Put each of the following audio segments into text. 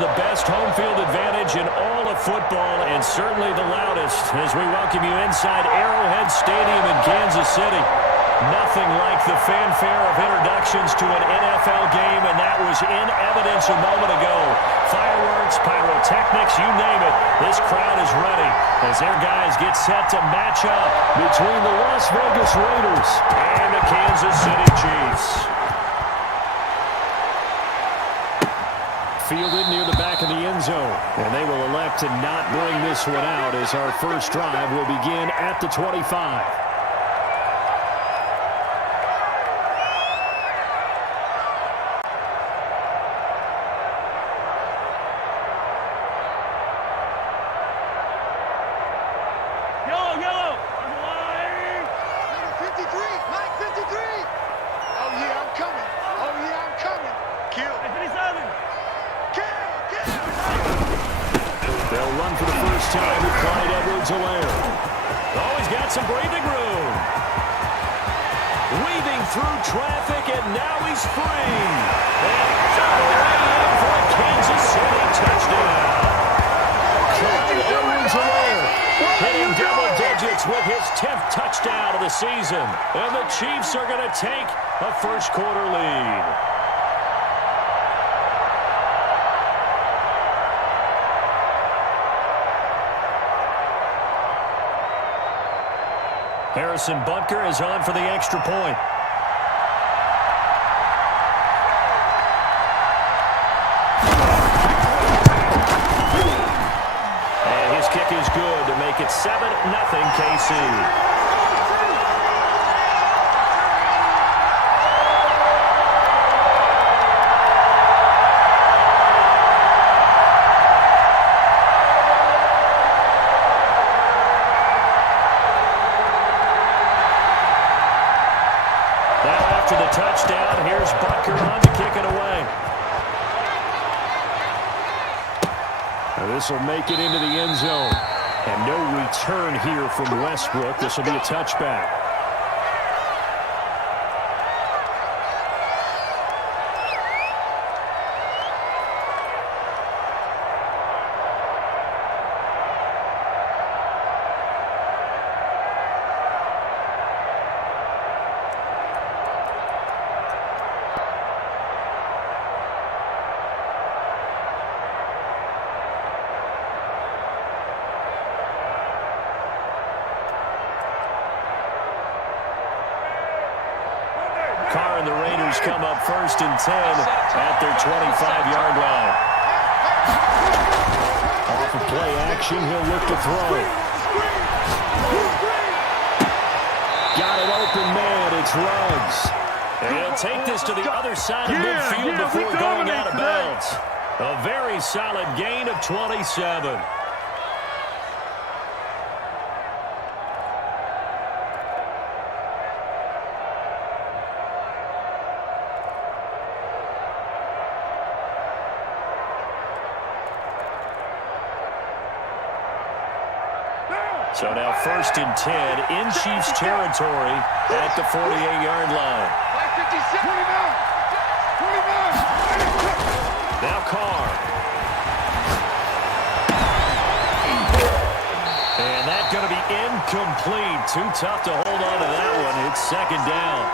the best home field advantage in all of football and certainly the loudest as we welcome you inside Arrowhead Stadium in Kansas City. Nothing like the fanfare of introductions to an NFL game, and that was in evidence a moment ago. Fireworks, pyrotechnics, you name it. This crowd is ready as their guys get set to match up between the Las Vegas Raiders and the Kansas City Chiefs. Fielded near the back of the end zone, and they will elect to not bring this one out as our first drive will begin at the 25. They'll run for the first time with Clyde Edwards-Helaire. Oh, he's got some breathing room. Weaving through traffic, and now he's free. And all the way in for a Kansas City touchdown. Clyde Edwards-Helaire hitting double digits with his 10th touchdown of the season. And the Chiefs are going to take a first-quarter lead. Harrison Butker is on for the extra point. And his kick is good to make it 7-0 KC. After the touchdown, here's Butker on to kick it away. Now this will make it into the end zone. And no return here from Westbrook. This will be a touchback. Carr and the Raiders come up 1st and 10 at their 25-yard line. Off of play action, he'll look to throw. Got an open man, it's Ruggs. And he'll take this to the other side of midfield before going out of bounds. A very solid gain of 27. So now 1st and 10 in Chiefs territory at the 48-yard line. Now Carr. And that's going to be incomplete. Too tough to hold on to that one. It's 2nd down.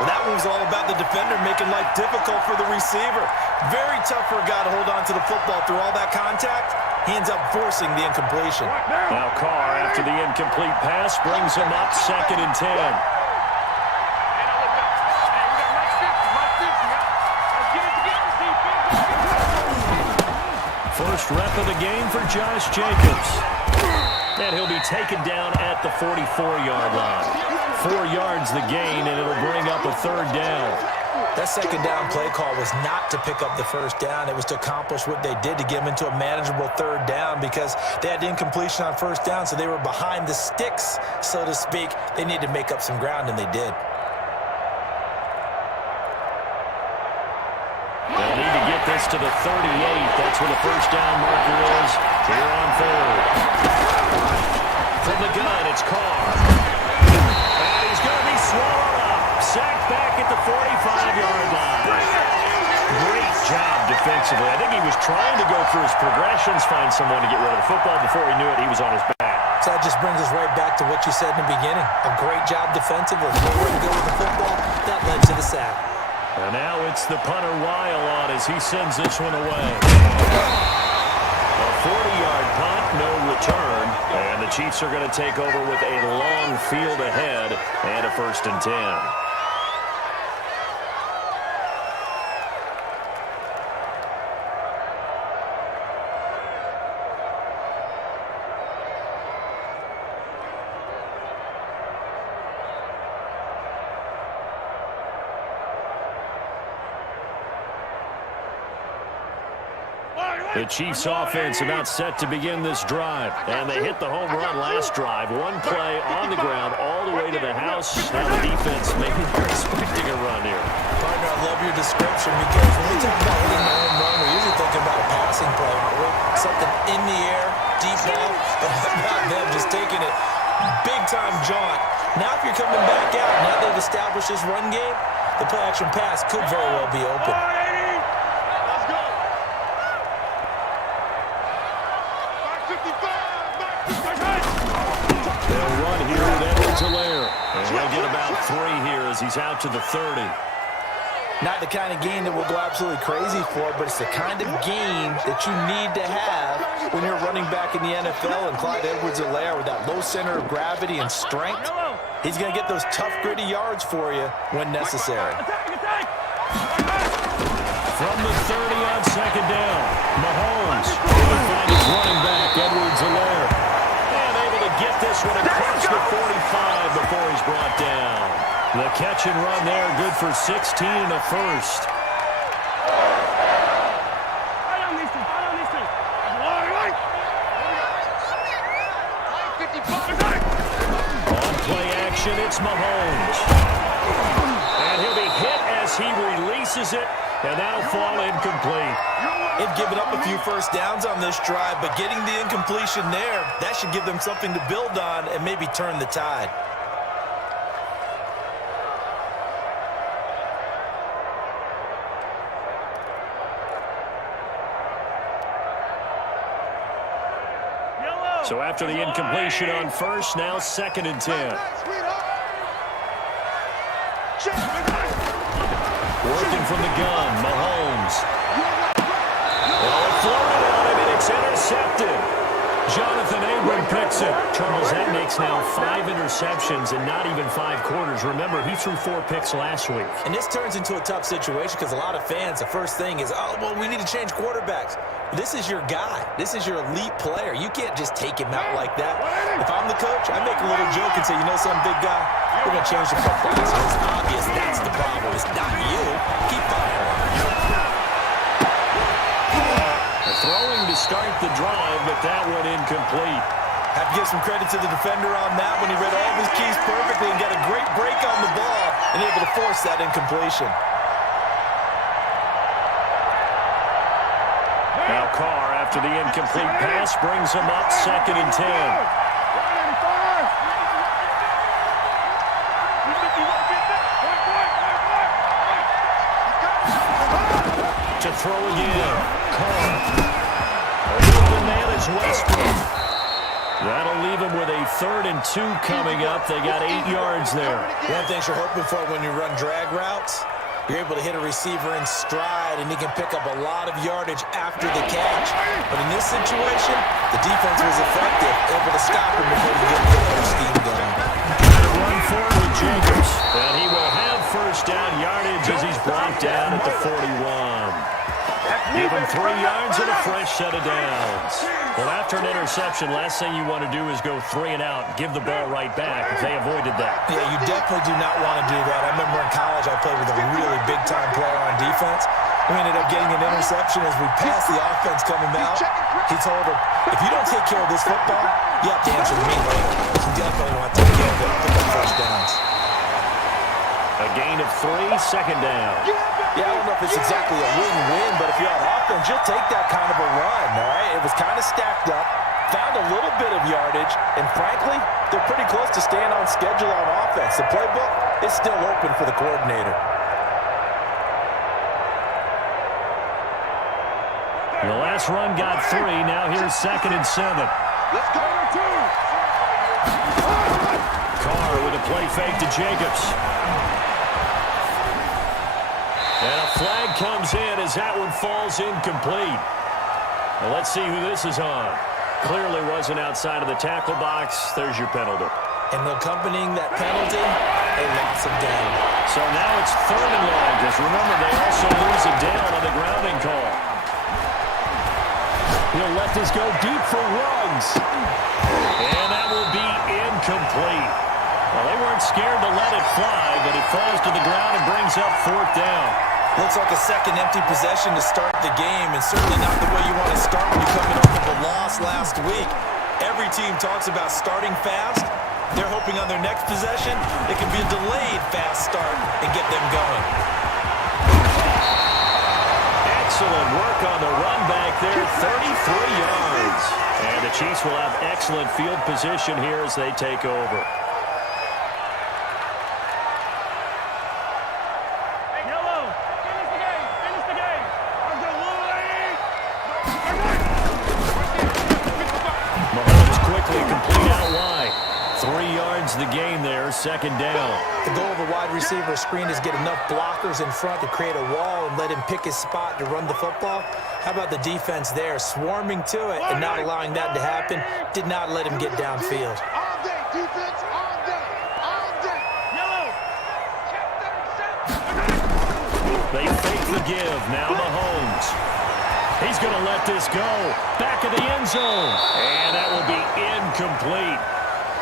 Well, that one was all about the defender making life difficult for the receiver. Very tough for a guy to hold on to the football through all that contact. He ends up forcing the incompletion. Now Carr, after the incomplete pass, brings him up 2nd and 10. First rep of the game for Josh Jacobs. And he'll be taken down at the 44-yard line. 4 yards the gain, and it'll bring up a 3rd down. That 2nd down play call was not to pick up the 1st down. It was to accomplish what they did to get them into a manageable 3rd down because they had incompletion on 1st down, so they were behind the sticks, so to speak. They needed to make up some ground, and they did. They'll need to get this to the 38. That's where the 1st down marker is. Here on 3rd. From the gun, it's Carr. And he's going to be swallowed up. Sacked back at the 45-yard line. Great job defensively. I think he was trying to go through his progressions, find someone to get rid of the football. Before he knew it, he was on his back. So that just brings us right back to what you said in the beginning. A great job defensively. Nowhere to go with the football. That led to the sack. And now it's the punter Weil on as he sends this one away. A 40-yard punt, no return. And the Chiefs are going to take over with a long field ahead and a 1st and 10. The Chiefs offense about set to begin this drive. And they hit the home run last drive. One play on the ground all the way to the house. Now the defense maybe they're expecting a run here. Partner, I love your description because when we talk about hitting the home run, we're usually thinking about a passing play, aren't we? Something in the air, deep ball, but how about them just taking it big-time jaunt. Now if you're coming back out, now they've established this run game, the play-action pass could very well be open. They'll run here with Edwards-Helaire. And he'll get about 3 here as he's out to the 30. Not the kind of game that we'll go absolutely crazy for, but it's the kind of game that you need to have when you're running back in the NFL. And Clyde Edwards-Helaire with that low center of gravity and strength, he's going to get those tough, gritty yards for you when necessary. From the 30 on 2nd down, Mahomes will find his running back, Edwards-Helaire. And able to get this one across the 45 before he's brought down. The catch and run there, good for 16 and a 1st. On play action, it's Mahomes. And he'll be hit as he releases it, and that'll fall incomplete. They've given up a few first downs on this drive, but getting the incompletion there, that should give them something to build on and maybe turn the tide. So after the incompletion on 1st, now 2nd and 10. Working from the gun, Mahomes. Oh, floated on him, and it's intercepted. Jonathan Abram picks it. Charles, that makes now 5 interceptions in not even 5 quarters. Remember, he threw 4 picks last week. And this turns into a tough situation because a lot of fans, the first thing is, oh, well, we need to change quarterbacks. This is your guy. This is your elite player. You can't just take him out like that. If I'm the coach, I make a little joke and say, you know something, big guy? We're going to change the football. So it's obvious that's the problem. It's not you. Keep firing. Throwing to start the drive, but that one incomplete. Have to give some credit to the defender on that when he read all of his keys perfectly and got a great break on the ball and able to force that incompletion. Now Carr, after the incomplete pass, brings him up 2nd and 10. To throw again, Carr. Open man is Westbrook. That'll leave him with a 3rd and 2 coming up. They got 8 yards there. One thing you're hoping for when you run drag routes, you're able to hit a receiver in stride, and he can pick up a lot of yardage after the catch. But in this situation, the defense was effective, able to stop him before he could get their steam going. Run forward with Jacobs. And he will have 1st down yardage as he's brought down at the 41. Give him 3 yards and a fresh set of downs. Well, after an interception, last thing you want to do is go 3 and out, give the ball right back. They avoided that. Yeah, you definitely do not want to do that. I remember in college I played with a really big-time player on defense. We ended up getting an interception as we passed the offense coming out. He told him, if you don't take care of this football, you have to answer to me later. You definitely want to take care of it, pick up first downs. A gain of 3, 2nd down. Yeah, I don't know if it's exactly a win-win, but if you're on offense, you'll take that kind of a run, all right? It was kind of stacked up, found a little bit of yardage, and frankly, they're pretty close to staying on schedule on offense. The playbook is still open for the coordinator. The last run got 3. Now here's 2nd and 7. Let's go. Carr with a play fake to Jacobs. And a flag comes in as that one falls incomplete. Well, let's see who this is on. Clearly wasn't outside of the tackle box. There's your penalty. And accompanying that penalty, a loss of down. So now it's 3rd and long, because remember, they also lose a down on the grounding call. He'll let this go deep for Ruggs. And that will be incomplete. Well, they weren't scared to let it fly, but it falls to the ground and brings up 4th down. Looks like a second empty possession to start the game, and certainly not the way you want to start when you're coming off of a loss last week. Every team talks about starting fast. They're hoping on their next possession, it can be a delayed fast start and get them going. Excellent work on the run back there, 33 yards. And the Chiefs will have excellent field position here as they take over. Mahomes quickly complete out wide. 3 yards the gain there, 2nd down. The goal of a wide receiver screen is get enough blockers in front to create a wall and let him pick his spot to run the football. How about the defense there, swarming to it and not allowing that to happen? Did not let him get downfield. All day, defense, all day, all day. Yellow. They fake the give. Now Mahomes. He's going to let this go. Back of the end zone. And that will be incomplete.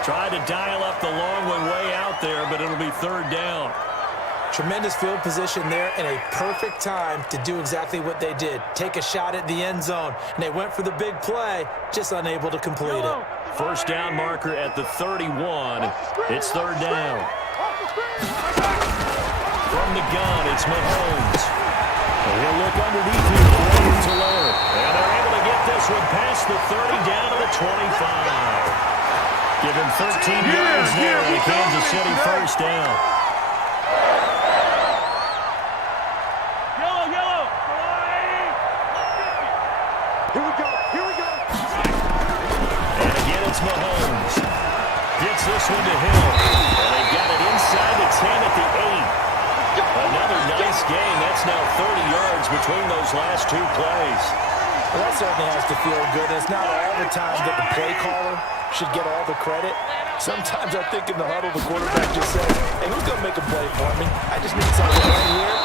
Tried to dial up the long one way out there, but it'll be 3rd down. Tremendous field position there and a perfect time to do exactly what they did. Take a shot at the end zone. And they went for the big play, just unable to complete it. 1st down marker at the 31. It's 3rd down. From the gun, it's Mahomes. He'll look underneath here for Edwards-Helaire. And they're able to get this one past the 30 down to the 25. Give him 13 yards there in the Kansas City 1st down. Yellow. Here we go. And again, it's Mahomes. Gets this one to Hill. And they've got it inside the 10 at the 8. Another nice game. That's now 30 yards between those last 2 plays. Well, that certainly has to feel good. It's not all the time that the play caller should get all the credit. Sometimes I think in the huddle, the quarterback just says, hey, who's going to make a play for me? I just need something right here.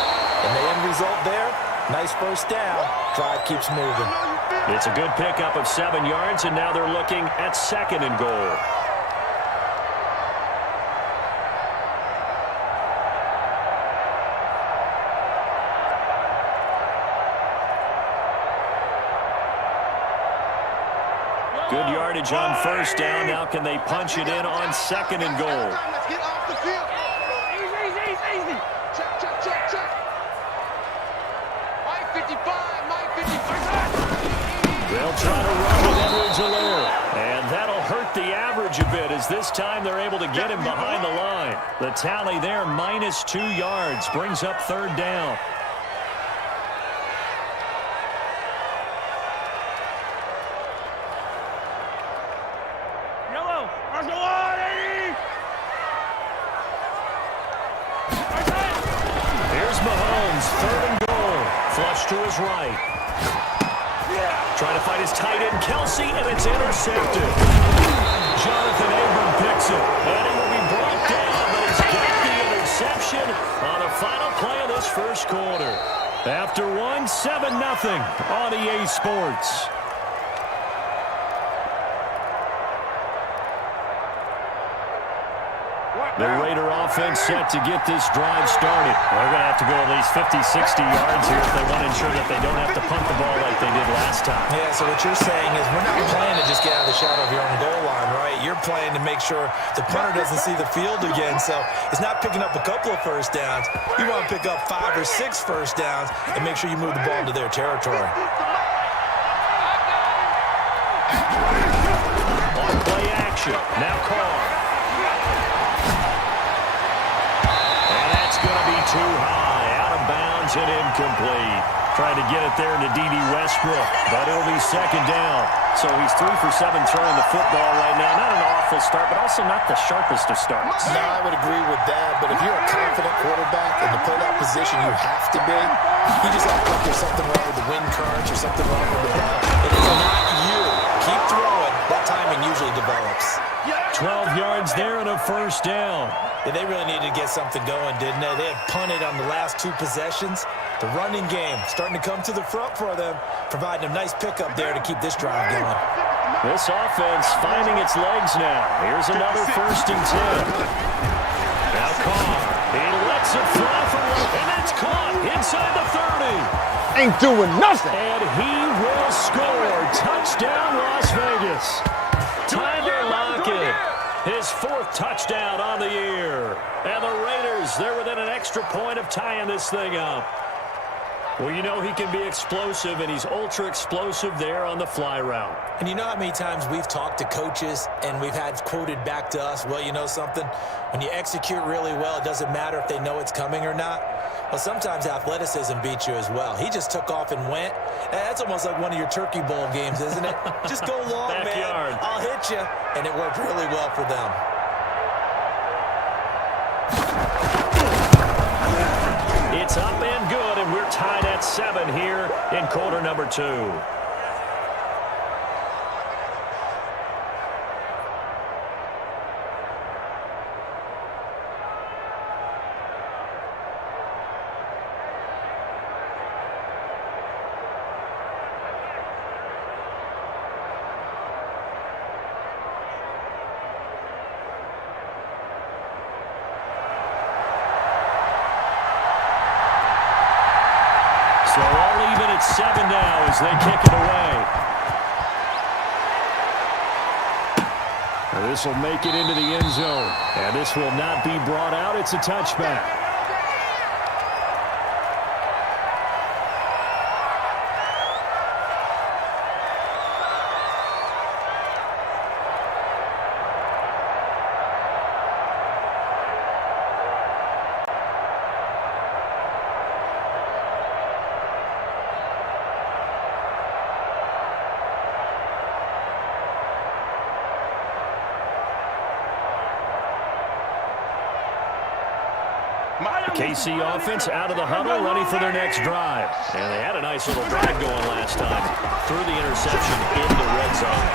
And the end result there, nice 1st down. Drive keeps moving. It's a good pickup of 7 yards, and now they're looking at 2nd and goal. Good yardage on 1st down. Now can they punch it in on 2nd and goal? Let's get off the field. Easy. Check. Mike 55, Mike 55. They'll try to run with Edwards-Helaire. And that'll hurt the average a bit as this time they're able to get him behind the line. The tally there, minus 2 yards, brings up 3rd down. Here's Mahomes, 3rd and goal. Flush to his right. Trying to find his tight end, Kelsey, and it's intercepted. Jonathan Abram picks it, and he will be brought down, but he's got the interception on the final play of this 1st quarter. After 7-0 on EA Sports. The Raider offense set to get this drive started. They're going to have to go at least 50, 60 yards here if they want to ensure that they don't have to punt the ball like they did last time. Yeah, so what you're saying is we're not playing to just get out of the shadow of your own goal line, right? You're playing to make sure the punter doesn't see the field again. So it's not picking up a couple of 1st downs. You want to pick up 5 or 6 1st downs and make sure you move the ball into their territory. On play action. Now Carr. Too high, out of bounds and incomplete. Trying to get it there to D.D. Westbrook, but it'll be second down. So he's 3 for 7 throwing the football right now. Not an awful start, but also not the sharpest of starts. No, I would agree with that, but if you're a confident quarterback and to play that position you have to be, you just act like there's something wrong with the wind currents or something wrong with the ball. It is not you. Keep throwing. That timing usually develops. 12 yards there and a first down. Yeah, they really needed to get something going, didn't they? They had punted on the last 2 possessions. The running game starting to come to the front for them, providing a nice pickup there to keep this drive going. This offense finding its legs now. Here's another 1st and 10. Now Carr, he lets it fly for one, and it's caught inside the 30. Ain't doing nothing. And he will score. Touchdown, Las Vegas. Tyler Lockett, his 4th touchdown on the year. And the Raiders, they're within an extra point of tying this thing up. Well, you know he can be explosive, and he's ultra-explosive there on the fly route. And you know how many times we've talked to coaches and we've had quoted back to us, well, you know something? When you execute really well, it doesn't matter if they know it's coming or not. Well, sometimes athleticism beats you as well. He just took off and went. That's almost like one of your Turkey Bowl games, isn't it? Just go long, Backyard. man. I'll hit you. And it worked really well for them. It's up and good, and we're tied at 7 here in quarter number 2. So all even at 7 now as they kick it away. This will make it into the end zone. And this will not be brought out. It's a touchback. KC offense out of the huddle, ready for their next drive. And they had a nice little drive going last time. Threw the interception into red zone.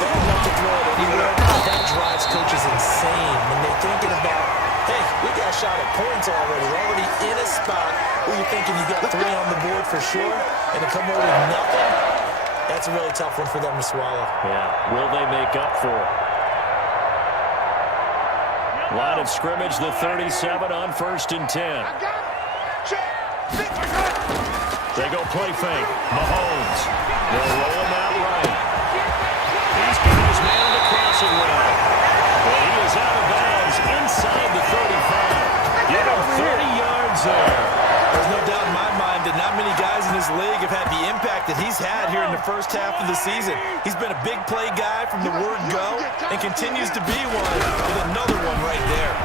They have enough to throw it anywhere. That drives coaches insane when they're thinking about, hey, we got a shot at points already. We're already in a spot where you're thinking you got 3 on the board for sure, and to come away with nothing, that's a really tough one for them to swallow. Yeah, will they make up for it? Line of scrimmage, the 37 on 1st and 10. They go play fake. Mahomes. They'll roll him out right. He's got his man in the crossing route. Well, he is out of bounds inside the 35. Get him 30 yards there. There's no doubt in my mind that not many guys in this league have had the impact that he's had here in the first half of the season. He's been a big play guy from the word go and continues to be one with another one right there.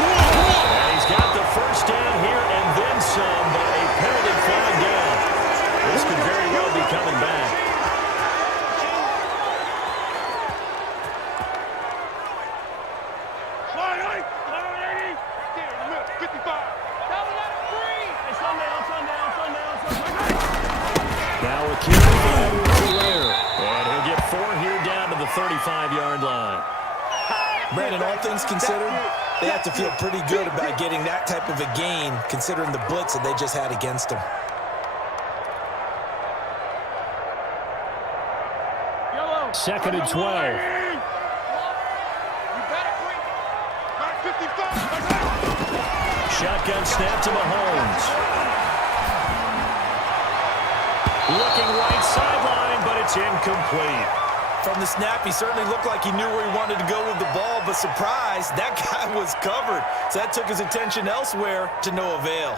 And he's got the first down here and then some, but a penalty flag down. This could very well be coming back. Now a carry to Ware, and he'll get 4 here down to the 35-yard line. Brandon, all things considered, they have to feel pretty good about getting that type of a gain considering the blitz that they just had against them. Second and 12. Shotgun snap to Mahomes. Looking right sideline, but it's incomplete. From the snap, he certainly looked like he knew where he wanted to go with the ball, but surprise, that guy was covered. So that took his attention elsewhere to no avail.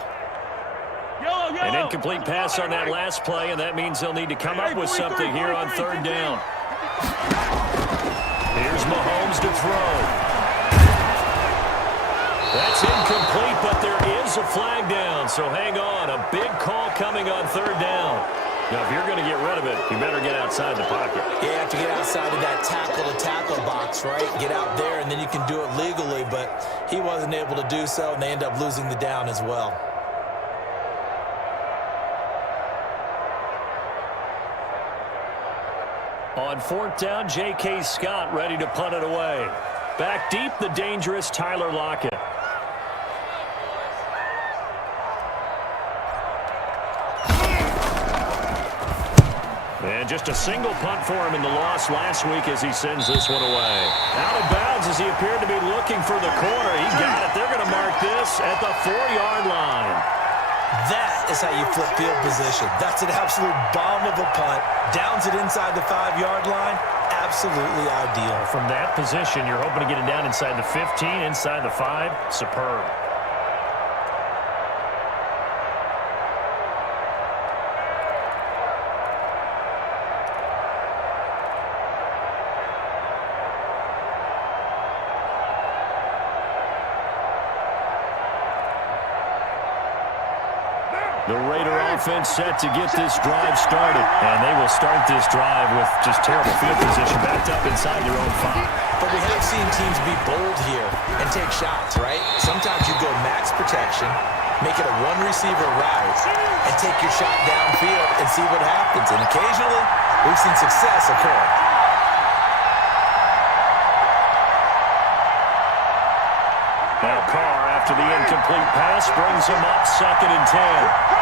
An incomplete pass on that last play, and that means they'll need to come up with something here on 3rd down. Here's Mahomes to throw. That's incomplete, but there is a flag down, so hang on. A big call coming on third down. Now, if you're going to get rid of it, you better get outside the pocket. Yeah, you have to get outside of that tackle-to-tackle box, right? Get out there, and then you can do it legally, but he wasn't able to do so, and they end up losing the down as well. On fourth down, J.K. Scott ready to punt it away. Back deep, the dangerous Tyler Lockett. And just a single punt for him in the loss last week as he sends this one away. Out of bounds as he appeared to be looking for the corner. He got it. They're going to mark this at the 4-yard line. That is how you flip field position. That's an absolute bomb of a punt. Downs it inside the 5-yard line. Absolutely ideal. From that position, you're hoping to get it down inside the 15, inside the 5. Superb. The Raider offense set to get this drive started. And they will start this drive with just terrible field position backed up inside their own 5. But we have seen teams be bold here and take shots, right? Sometimes you go max protection, make it a one-receiver route, and take your shot downfield and see what happens. And occasionally, we've seen success occur. Now Carr, after the incomplete pass, brings him up 2nd and 10.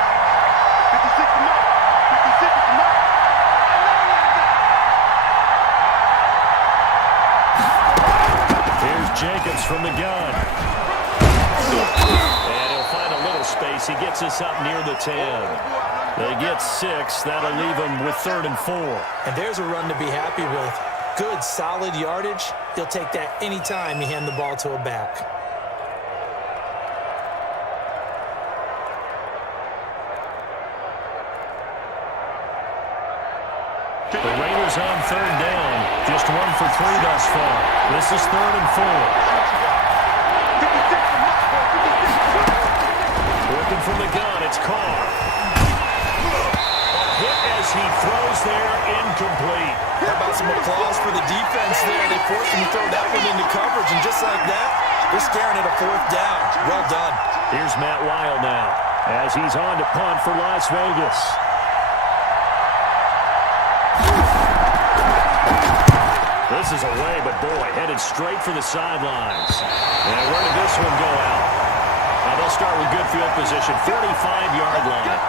Jacobs from the gun. And he'll find a little space. He gets us up near the 10. They get 6. That'll leave him with 3rd and 4. And there's a run to be happy with. Good, solid yardage. He'll take that any time you hand the ball to a back. The Raiders on 3rd down. Just 1 for 3 thus far. This is 3rd and 4. Working from the gun, it's Carr. A hit as he throws there, incomplete. How about some applause for the defense there? They forced him to throw that one into coverage, and just like that, they're staring at a 4th down. Well done. Here's Matt Weil now as he's on to punt for Las Vegas. This is away, but boy, headed straight for the sidelines. And where did this one go out? Now they'll start with good field position, 45-yard line.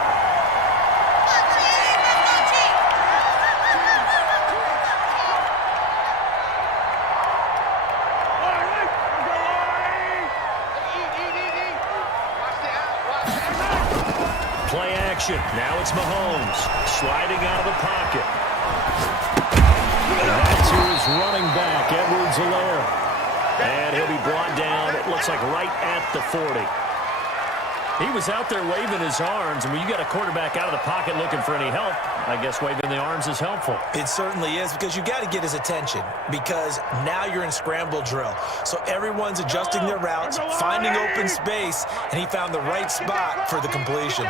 Play action. Now it's Mahomes sliding out of the pocket. And that's who is running back, Edwards-Helaire. And he'll be brought down, it looks like right at the 40. He was out there waving his arms, and when you got a quarterback out of the pocket looking for any help, I guess waving the arms is helpful. It certainly is, because you got to get his attention, because now you're in scramble drill. So everyone's adjusting their routes, finding open space, and he found the right spot for the completion.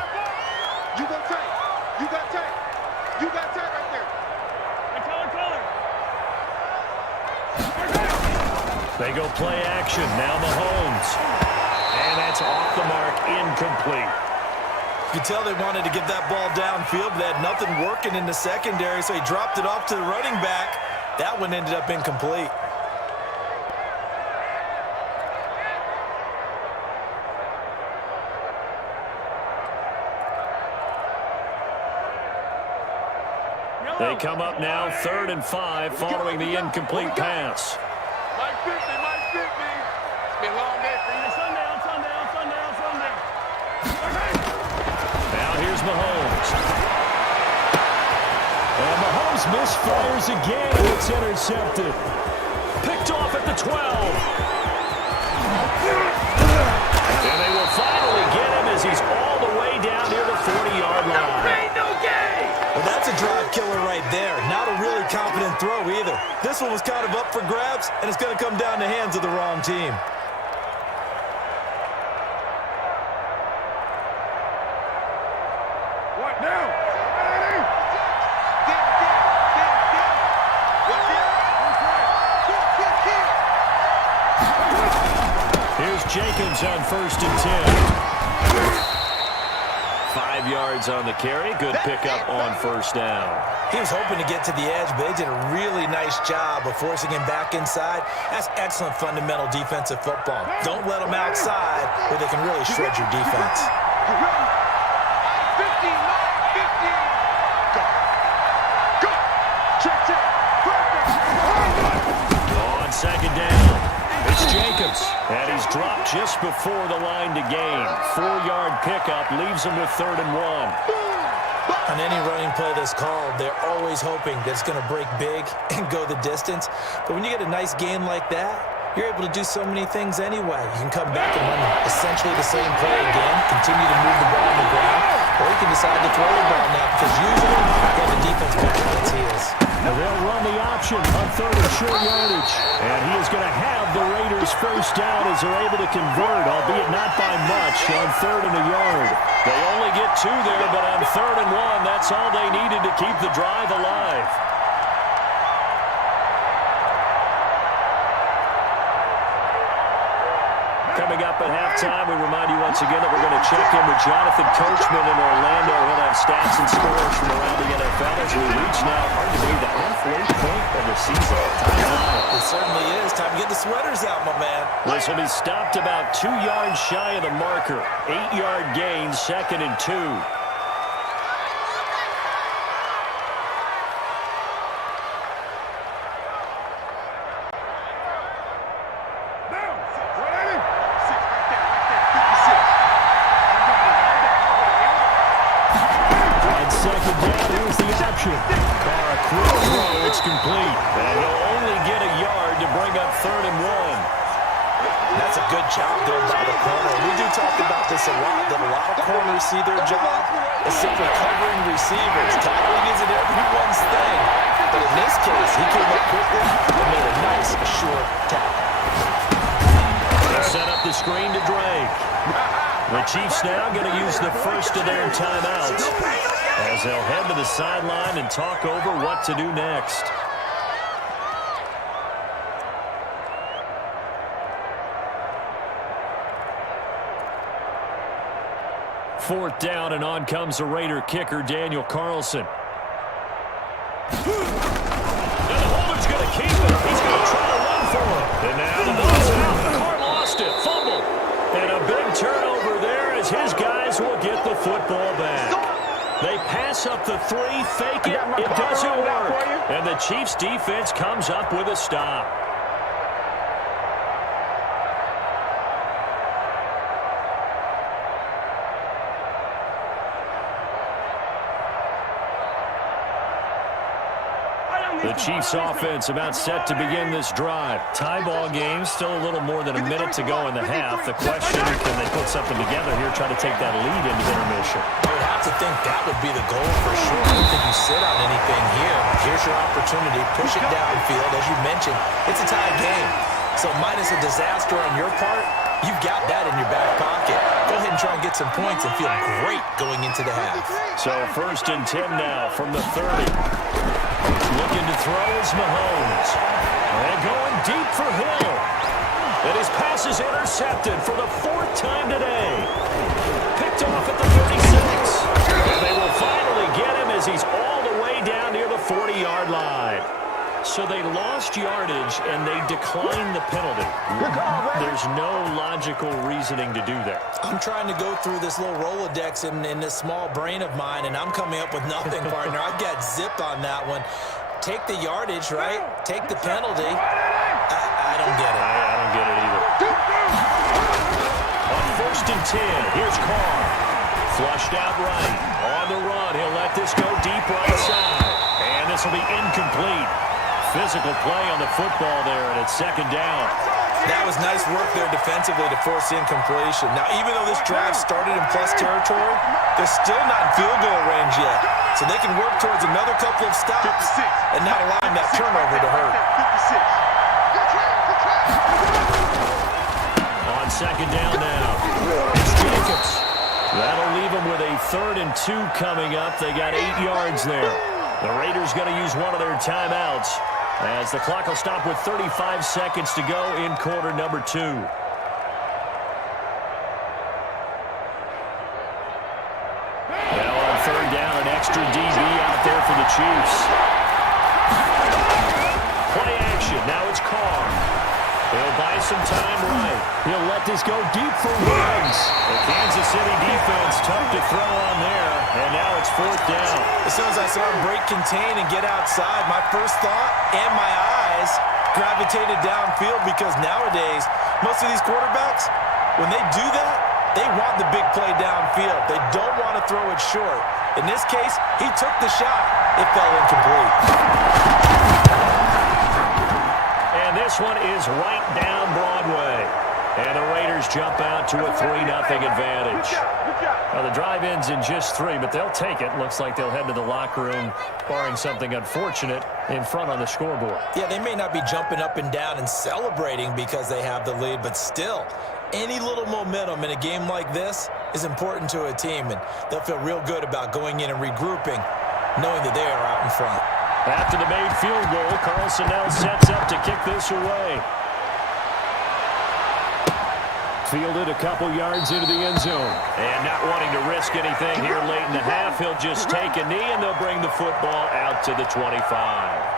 You got tight. You got tight. You got tight right there. They go play action. Now Mahomes. And that's off the mark, incomplete. You can tell they wanted to get that ball downfield, but they had nothing working in the secondary, so he dropped it off to the running back. That one ended up incomplete. They come up now 3rd and 5 following the incomplete pass. Mike 50, Mike 50. It's been a long day for you. Sundown. Now here's Mahomes. And Mahomes misfires again. It's intercepted. Picked off at the 12. And they will finally get him as he's all the way down near the 40-yard line. Well, that's a drive killer right there. Not a really confident throw either. This one was kind of up for grabs, and it's going to come down the hands of the wrong team. Jacobs on 1st and 10. 5 yards on the carry. Good pickup on 1st down. He was hoping to get to the edge, but they did a really nice job of forcing him back inside. That's excellent fundamental defensive football. Don't let them outside where they can really shred your defense. 15, 15. Go. Go. Check, check. On 2nd down, it's Jacobs. And he's dropped just before the line to gain. 4-yard pickup leaves him with 3rd and 1. On any running play that's called, they're always hoping that it's going to break big and go the distance. But when you get a nice game like that, you're able to do so many things anyway. You can come back and run essentially the same play again, continue to move the ball on the ground, or you can decide to throw the ball now because usually you have the defense back on its heels. They'll run the option on 3rd and short yardage. And he is going to have the Raiders 1st down as they're able to convert, albeit not by much, on 3rd and a yard. They only get 2 there, but on 3rd and 1, that's all they needed to keep the drive alive. Coming up at halftime, we remind you once again that we're going to check in with Jonathan Coachman in Orlando. He'll have stats and scores from around the NFL as we reach now, arguably, the halfway point of the season. It certainly is. Time to get the sweaters out, my man. This will be stopped about 2 yards shy of the marker. 8-yard gain, 2nd and 2. It's complete. And he'll only get a yard to bring up 3rd and 1. That's a good job there by the corner. We do talk about this a lot, that a lot of corners see their job as simply covering receivers. Tackling isn't everyone's thing. But in this case, he came up quickly and made a nice, short tackle. They'll set up the screen to Drake. The Chiefs now going to use the first of their timeouts as they'll head to the sideline and talk over what to do next. Fourth down, and on comes the Raider kicker, Daniel Carlson. And the holder's going to keep it. He's going to try to run for it. And now the ball's out. Carr lost it. Fumble. And a big turnover there as his guys will get the football back. They pass up the 3, fake it. It doesn't work. And the Chiefs defense comes up with a stop. The Chiefs offense about set to begin this drive. Tie ball game, still a little more than a minute to go in the half. The question, can they put something together here, try to take that lead into intermission? I would have to think that would be the goal for sure. I don't think you sit on anything here. Here's your opportunity. Push it downfield. As you mentioned, it's a tie game. So minus a disaster on your part, you've got that in your back pocket. Go ahead and try and get some points and feel great going into the half. So 1st and 10 now from the 30. Looking to throw is Mahomes. And going deep for Hill. And his pass is intercepted for the 4th time today. Picked off at the 36. And they will finally get him as he's all the way down near the 40-yard line. So they lost yardage, and they declined the penalty. There's no logical reasoning to do that. I'm trying to go through this little Rolodex in this small brain of mine, and I'm coming up with nothing, partner. I've got zipped on that one. Take the yardage, right? Take the penalty. I don't get it. I don't get it either. On 1st and 10, here's Carr. Flushed out right. On the run, he'll let this go deep right side. And this will be incomplete. Physical play on the football there, and it's 2nd down. That was nice work there defensively to force incompletion. Now, even though this drive started in plus territory, they're still not in field goal range yet. So they can work towards another couple of stops and not allowing that turnover to hurt. On 2nd down now, it's Jacobs. That'll leave them with a 3rd and 2 coming up. They got 8 yards there. The Raiders going to use one of their timeouts as the clock will stop with 35 seconds to go in quarter number 2. Chiefs. Play action. Now it's Carr. He'll buy some time right. He'll let this go deep for Woods. The Kansas City defense tough to throw on there. And now it's 4th down. As soon as I saw him break contain and get outside, my first thought and my eyes gravitated downfield, because nowadays, most of these quarterbacks, when they do that, they want the big play downfield. They don't want to throw it short. In this case, he took the shot. It fell incomplete. And this one is right down Broadway. And the Raiders jump out to a 3-0 advantage. Now, the drive ends in just 3, but they'll take it. Looks like they'll head to the locker room, barring something unfortunate, in front on the scoreboard. Yeah, they may not be jumping up and down and celebrating because they have the lead, but still, any little momentum in a game like this is important to a team, and they'll feel real good about going in and regrouping, knowing that they are out in front. After the made field goal, Carlson now sets up to kick this away. Fielded a couple yards into the end zone. And not wanting to risk anything here late in the half, he'll just take a knee, and they'll bring the football out to the 25.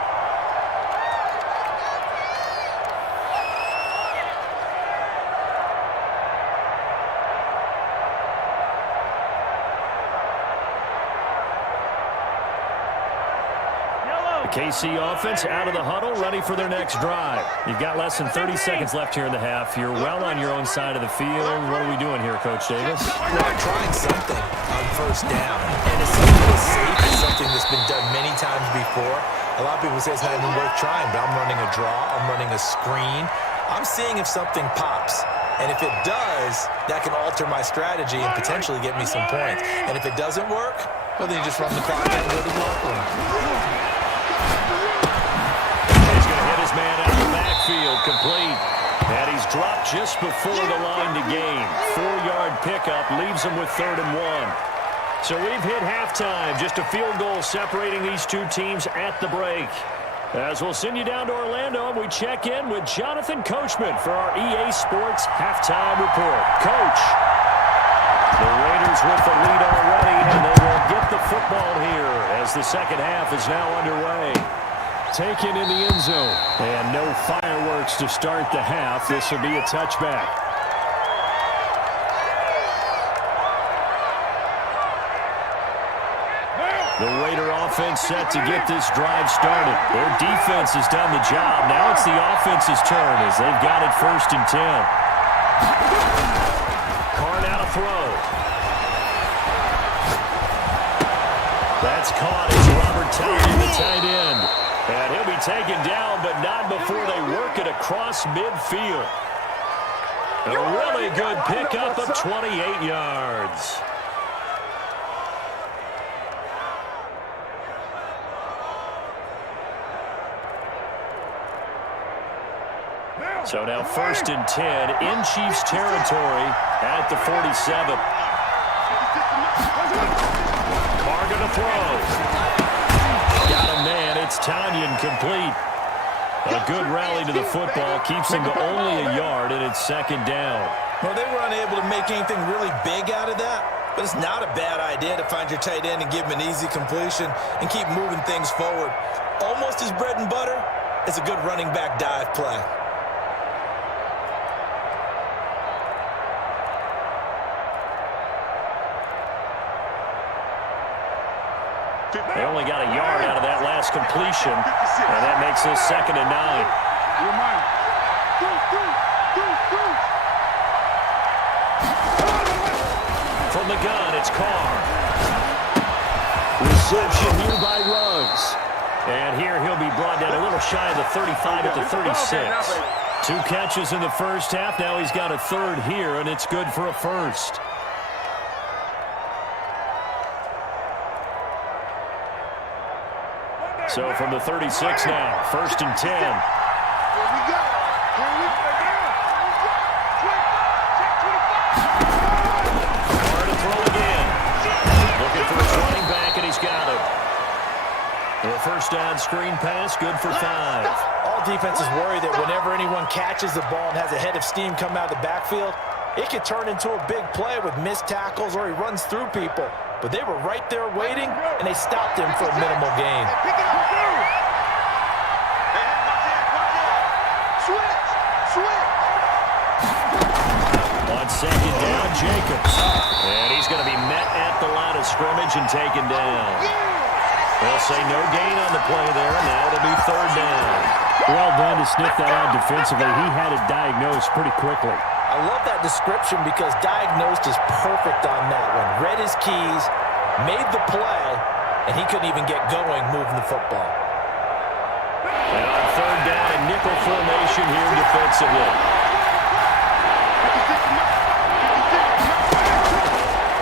KC offense out of the huddle, ready for their next drive. You've got less than 30 seconds left here in the half. You're well on your own side of the field. What are we doing here, Coach Davis? Well, I'm trying something on first down, and it's something that's safe. It's something that's been done many times before. A lot of people say it's not even worth trying, but I'm running a draw. I'm running a screen. I'm seeing if something pops. And if it does, that can alter my strategy and potentially get me some points. And if it doesn't work, well, then you just run the clock and go to the locker room. His man out of the backfield, complete. And he's dropped just before the line to gain. 4-yard pickup leaves him with 3rd and 1. So we've hit halftime. Just a field goal separating these two teams at the break. As we'll send you down to Orlando, we check in with Jonathan Coachman for our EA Sports Halftime Report. Coach, the Raiders with the lead already, and they will get the football here as the second half is now underway. Taken in the end zone. And no fireworks to start the half. This will be a touchback. The Raider offense set to get this drive started. Their defense has done the job. Now it's the offense's turn as they've got it 1st and 10. Carr now to throw. That's caught as Robert Talley, the tight end. And he'll be taken down, but not before they work it across midfield. A really good pickup of 28 yards. So now 1st and 10 in Chiefs territory at the 47. Carr gonna throw. Got a man. It's Tanyan complete. A good rally to the football. Keeps him to only a yard, and it's 2nd down. Well, they were unable to make anything really big out of that, but it's not a bad idea to find your tight end and give him an easy completion and keep moving things forward. Almost his bread and butter is a good running back dive play. They only got a yard out of that last completion, and that makes this 2nd and 9. From the gun, it's Carr. Reception here by Ruggs. And here he'll be brought down a little shy of the 35 at the 36. 2 catches in the first half. Now he's got a 3rd here, and it's good for a 1st. So from the 36 now, 1st and 10. Carr to throw again. Looking for his running back, and he's got it. The 1st down screen pass, good for 5. All defenses worry that whenever anyone catches the ball and has a head of steam come out of the backfield, it could turn into a big play with missed tackles or he runs through people. but they were right there waiting, and they stopped him for a minimal gain. Pick it up. Switch. On second down, Jacobs. And he's going to be met at the line of scrimmage and taken down. They'll say no gain on the play there. Now it'll be third down. Well done to sniff that out defensively. He had it diagnosed pretty quickly. I love that description because diagnosed is perfect on that one. Read his keys, made the play, and he couldn't even get going moving the football. And on third down, a nickel formation here defensively.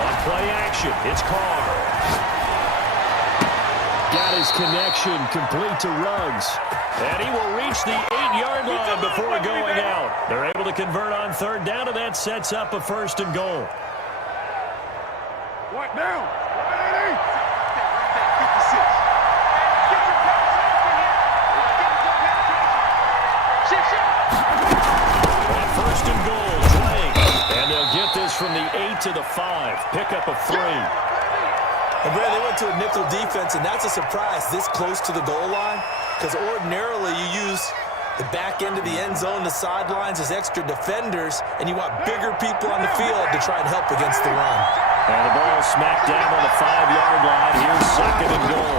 On play action, it's Carr. Got his connection complete to Ruggs. And he will reach the 8-yard line before going out. They're able to convert on third down, and that sets up a first and goal. What down? 56. On first and goal, Drake. And they'll get this from the 8 to the 5. Pick up a 3. And Brad, they went to a nickel defense, and that's a surprise this close to the goal line, because ordinarily you use the back end of the end zone, the sidelines as extra defenders, and you want bigger people on the field to try and help against the run. And the ball smacked down on the 5-yard line. Here's second and goal.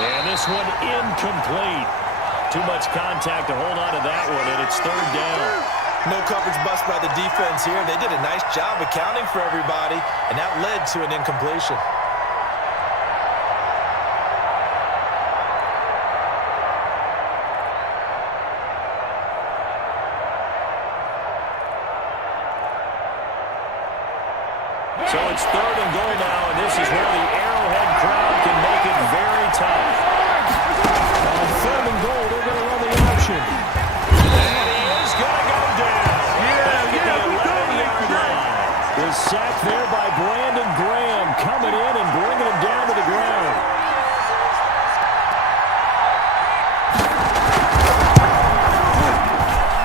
And this one incomplete. Too much contact to hold on to that one, and it's third down. No coverage bust by the defense here. They did a nice job accounting for everybody, and that led to an incompletion. So it's third and goal now, and this is where the Arrowhead crowd can make it very tough. On third and goal, they're going to run the option. And he is going to go down. Back at the 11-yard line. Was sacked there by Brandon Graham, coming in and bringing him down to the ground.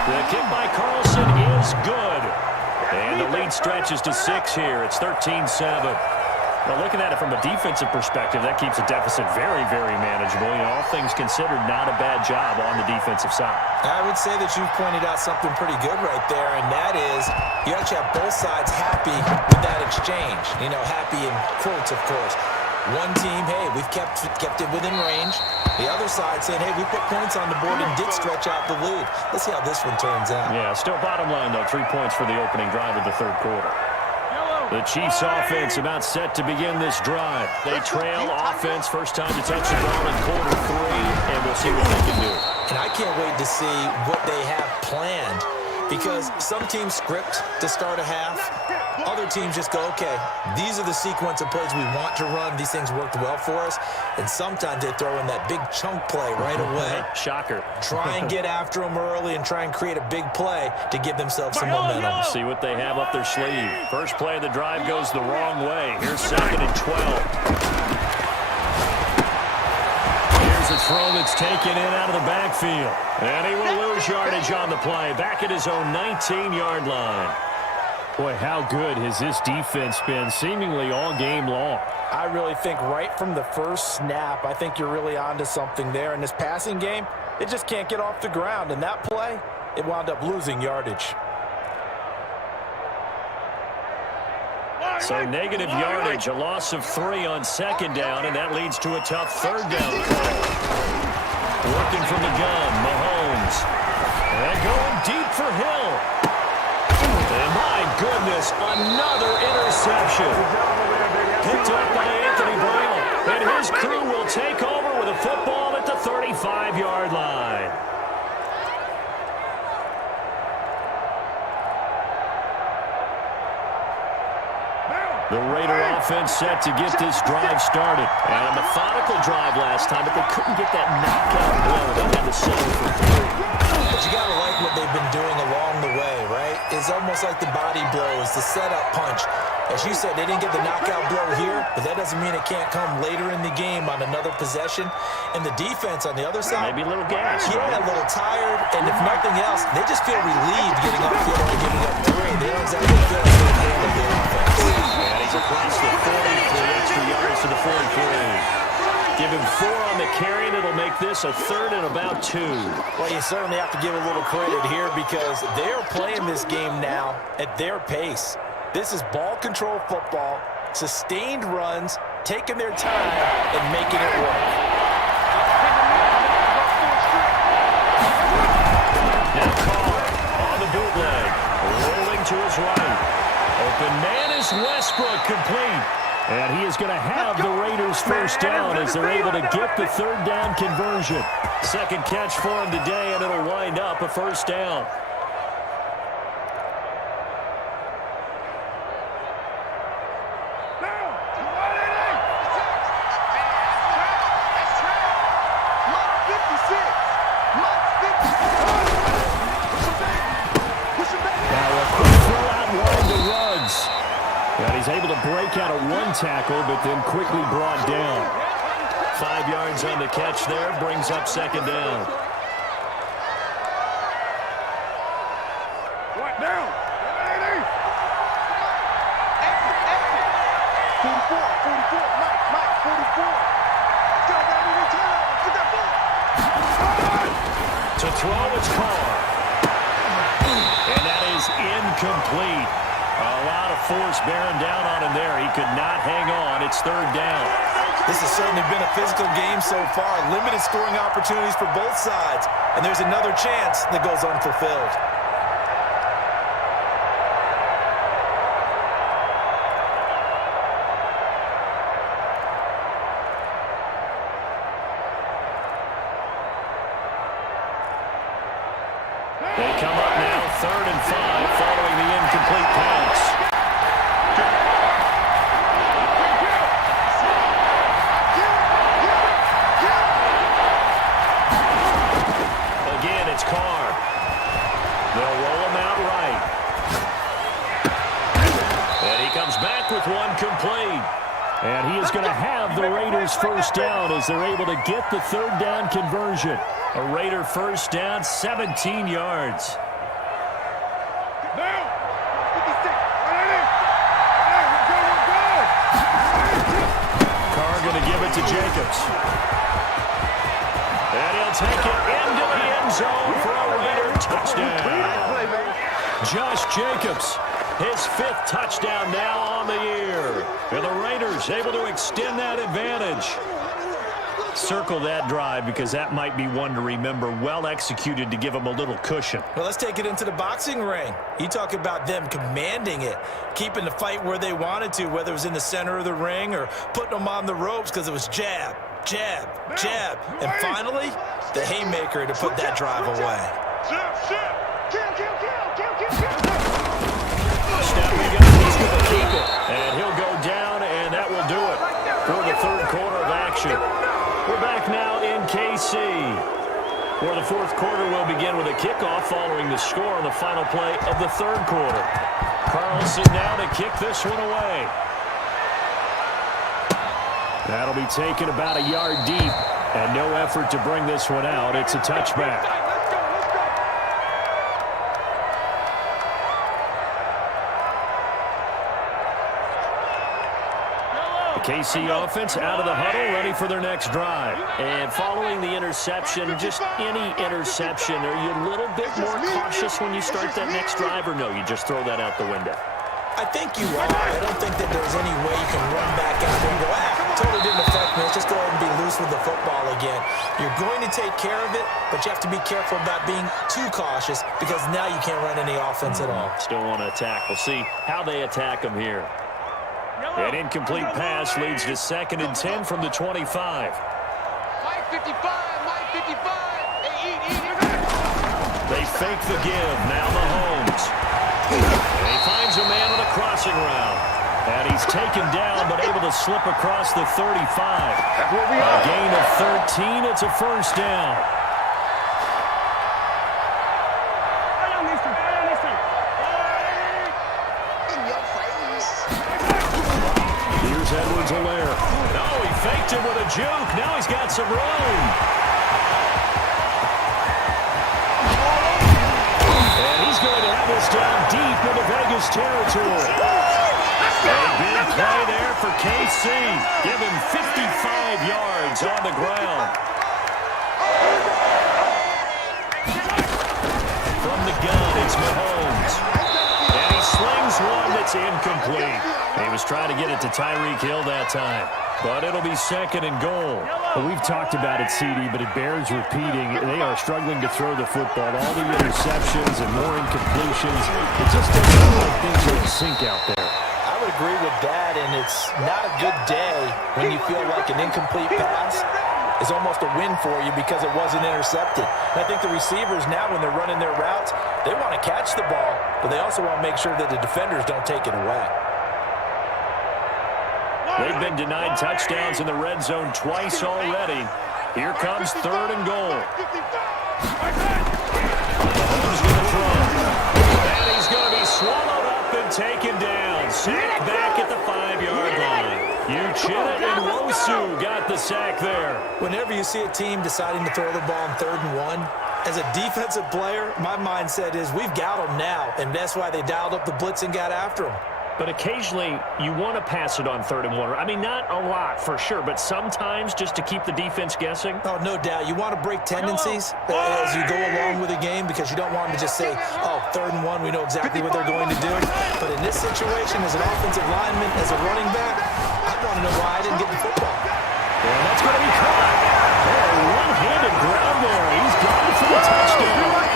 The kick by Carlson is good. And the lead stretches to 6 here. It's 13-7. Well, looking at it from a defensive perspective, that keeps a deficit very, very manageable. You know, all things considered, not a bad job on the defensive side. I would say that you've pointed out something pretty good right there, and that is you actually have both sides happy with that exchange. You know, happy in quotes, of course. One team, hey, we've kept it within range. The other side saying, hey, we put points on the board and did stretch out the lead. Let's see how this one turns out. Yeah, still bottom line, though, 3 points for the opening drive of the third quarter. The Chiefs offense about set to begin this drive. They trail offense, first time to touch the ball in quarter 3, and we'll see what they can do. And I can't wait to see what they have planned, because some teams script to start a half. Other teams just go, okay, these are the sequence of plays we want to run. These things worked well for us. And sometimes they throw in that big chunk play right away. Shocker. Try and get after them early and try and create a big play to give themselves some momentum. See what they have up their sleeve. First play of the drive goes the wrong way. Here's second and 12. Here's a throw that's taken in out of the backfield. And he will lose yardage on the play. Back at his own 19-yard line. Boy, how good has this defense been seemingly all game long. I really think right from the first snap, I think you're really onto something there. In this passing game, it just can't get off the ground. And that play, it wound up losing yardage. So negative yardage, a loss of 3 on second down, and that leads to a tough third down call. Working from the gun, Mahomes. And going deep for Hill. And my goodness, another interception. Picked up by Anthony Brown. And his crew will take over with a football at the 35-yard line. The Raider offense set to get this drive started. And a methodical drive last time, but they couldn't get that knockout blow. They had to settle for 3. But you got to like what they've been doing along the way, right? It's almost like like the body blows, the setup punch. As you said, they didn't get the knockout blow here, but that doesn't mean it can't come later in the game on another possession. And the defense on the other side, maybe a little gas. Yeah, a little tired, and if nothing else, they just feel relieved getting upfield and giving up 3. They don't exactly feel like they handled the offense. And he's across the 40 for extra yards to the 43. Give him 4 on the carry, and it'll make this a 3rd and about 2. Well, you certainly have to give a little credit here because they're playing this game now at their pace. This is ball control football, sustained runs, taking their time, and making it work. Now Carr on the bootleg, rolling to his right. Open man is Westbrook, complete. And he is going to have the Raiders first down as they're able to get the 3rd down conversion. Second catch for him today, and it'll wind up a first down. And he's able to break out of 1 tackle, but then quickly brought down. 5 yards on the catch there, brings up 2nd down. Right down. 44, Mike, 44. To throw, it's Carr. And that is incomplete. A lot of force bearing down on him there. He could not hang on. It's 3rd down. This has certainly been a physical game so far. Limited scoring opportunities for both sides. And there's another chance that goes unfulfilled. They come up now, 3rd and 5, following the incomplete pass. Again, it's Carr. They'll roll him out right. And he comes back with 1 complete. And he is going to have the Raiders first down as they're able to get the 3rd down conversion. A Raider first down, 17 yards. Carr going to give it to Jacobs. And he'll take it into the end zone for a Raider touchdown. Josh Jacobs, his 5th touchdown now on the year. And the Raiders able to extend that advantage. Circle that drive because that might be one to remember. Well executed to give them a little cushion. Well, let's take it into the boxing ring. You talk about them commanding it, keeping the fight where they wanted to, whether it was in the center of the ring or putting them on the ropes because it was jab, jab, jab. And finally, the haymaker to put that drive away. Stepping up, he's going to keep it. And he'll go down, and that will do it for the 3rd quarter of action. We're back now in KC, where the 4th quarter will begin with a kickoff following the score on the final play of the 3rd quarter. Carlson now to kick this one away. That'll be taken about a yard deep, and no effort to bring this one out. It's a touchback. KC offense out of the huddle, ready for their next drive. And following the interception, just any interception, are you a little bit more cautious when you start that next drive, or no, you just throw that out the window? I think you are. I don't think that there's any way you can run back out and go, totally didn't affect me. Let's just go ahead and be loose with the football again. You're going to take care of it, but you have to be careful about being too cautious because now you can't run any offense at all. Still want to attack. We'll see how they attack them here. An incomplete pass leads to 2nd and 10 from the 25. Mike 55, Mike 55. Hey, eat. They fake the give. Now Mahomes. And he finds a man on a crossing route. And he's taken down, but able to slip across the 35. A gain of 13. It's a first down. juke. Now he's got some room. And he's going to have this down deep into Vegas territory. A big play there for KC. Give him 55 yards on the ground. From the gun, it's Mahomes. And he slings one that's incomplete. He was trying to get it to Tyreek Hill that time. But it'll be 2nd and goal. Well, we've talked about it, CD, but it bears repeating. They are struggling to throw the football. All the interceptions and more incompletions. It just doesn't look like things are in sync out there. I would agree with that, and it's not a good day when you feel like an incomplete pass is almost a win for you because it wasn't intercepted. And I think the receivers now, when they're running their routes, they want to catch the ball, but they also want to make sure that the defenders don't take it away. They've been denied touchdowns in the red zone twice already. Here comes 3rd and goal. Mahomes going to throw. And he's going to be swallowed up and taken down. Sack back at the 5-yard line. Uchenna and Wosu got the sack there. Whenever you see a team deciding to throw the ball on 3rd and 1, as a defensive player, my mindset is we've got them now, and that's why they dialed up the blitz and got after them. But occasionally, you want to pass it on 3rd and 1. I mean, not a lot for sure, but sometimes just to keep the defense guessing. Oh, no doubt. You want to break tendencies as you go along with a game because you don't want them to just say, oh, 3rd and 1, we know exactly what they're going to do. But in this situation, as an offensive lineman, as a running back, I want to know why I didn't get the football. And that's going to be caught. Oh, one-handed grab there. He's got it for the touchdown.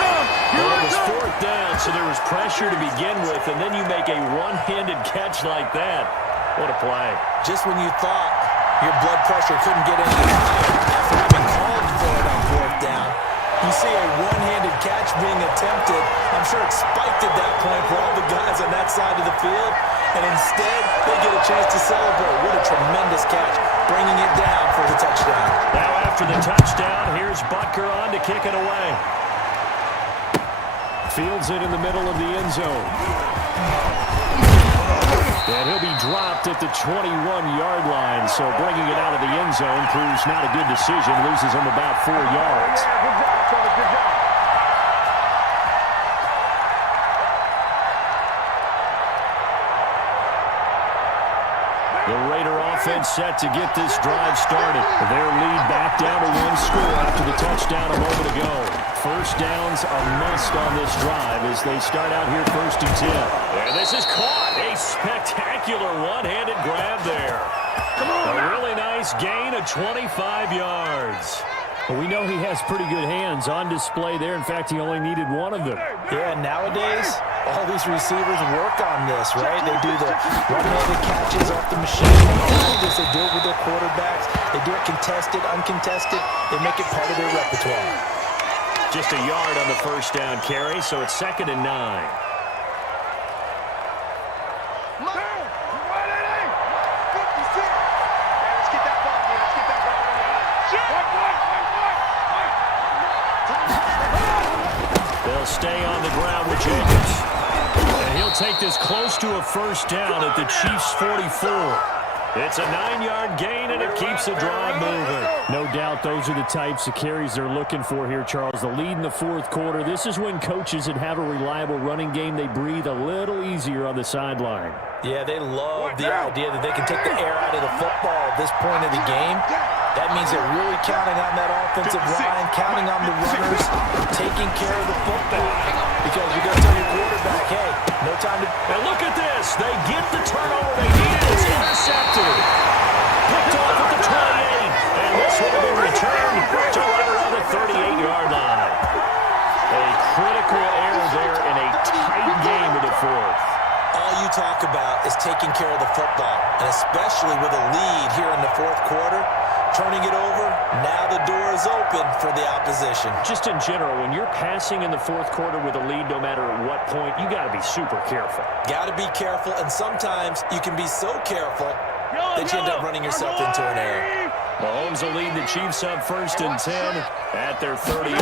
Well, it was 4th down, so there was pressure to begin with, and then you make a one-handed catch like that. What a play. Just when you thought your blood pressure couldn't get any higher after having called for it on 4th down, you see a one-handed catch being attempted. I'm sure it spiked at that point for all the guys on that side of the field, and instead they get a chance to celebrate. What a tremendous catch, bringing it down for the touchdown. Now after the touchdown, here's Butker on to kick it away. Fields it in the middle of the end zone. And he'll be dropped at the 21-yard line, so bringing it out of the end zone proves not a good decision. Loses him about 4 yards. Good job, Trevor. Good job. The Raider offense set to get this drive started. Their lead back down to 1 score after the touchdown a moment ago. First downs a must on this drive as they start out here 1st and 10. And this is caught. A spectacular one-handed grab there. A really nice gain of 25 yards. Well, we know he has pretty good hands on display there. In fact, he only needed one of them. Yeah, nowadays, all these receivers work on this, right? They do the one-handed catches off the machine. They do it with their quarterbacks. They do it contested, uncontested. They make it part of their repertoire. Just a yard on the first down carry, so it's 2nd and 9. They'll stay on the ground with Jacobs. And he'll take this close to a first down at the Chiefs' 44. It's a 9-yard gain, and it keeps the drive moving. No doubt those are the types of carries they're looking for here, Charles. The lead in the 4th quarter. This is when coaches that have a reliable running game, they breathe a little easier on the sideline. Yeah, they love the idea that they can take the air out of the football at this point of the game. That means they're really counting on that offensive line, counting on the runners, taking care of the football. Because you're going to tell your quarterback, hey, no time to... And look at this. They get the turnover they need. It's intercepted. Picked off at the 28. And this will be returned to right around the 38-yard line. A critical error there in a tight game of the 4th. All you talk about is taking care of the football, and especially with a lead here in the 4th quarter, turning it over, now the door is open for the opposition. Just in general, when you're passing in the 4th quarter with a lead, no matter at what point, you got to be super careful. Got to be careful, and sometimes you can be so careful that you end up running yourself into an error. Mahomes will lead the Chiefs up 1st and 10 at their 38.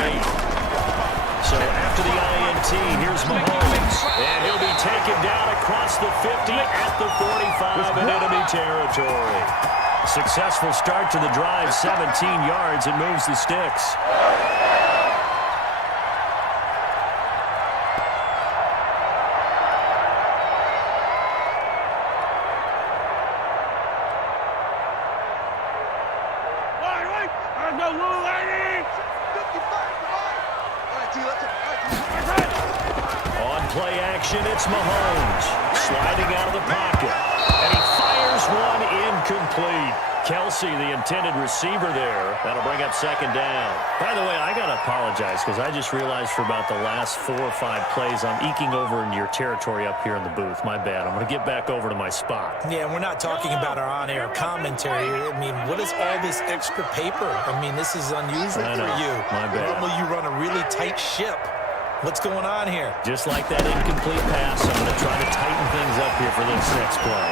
So after the INT, here's Mahomes. And he'll be taken down across the 50 at the 45 in enemy territory. Successful start to the drive, 17 yards, and moves the sticks. On play action, it's Mahomes. Sliding out of the pocket. And he fires one incomplete. Kelsey, the intended receiver there. That'll bring up second down. By the way, I got to apologize because I just realized for about the last 4 or 5 plays, I'm eking over into your territory up here in the booth. My bad. I'm going to get back over to my spot. Yeah, we're not talking about our on-air commentary here. I mean, what is all this extra paper? I mean, this is unusual for you. My bad. Normally you run a really tight ship. What's going on here? Just like that incomplete pass, I'm going to try to tighten things up here for this next play.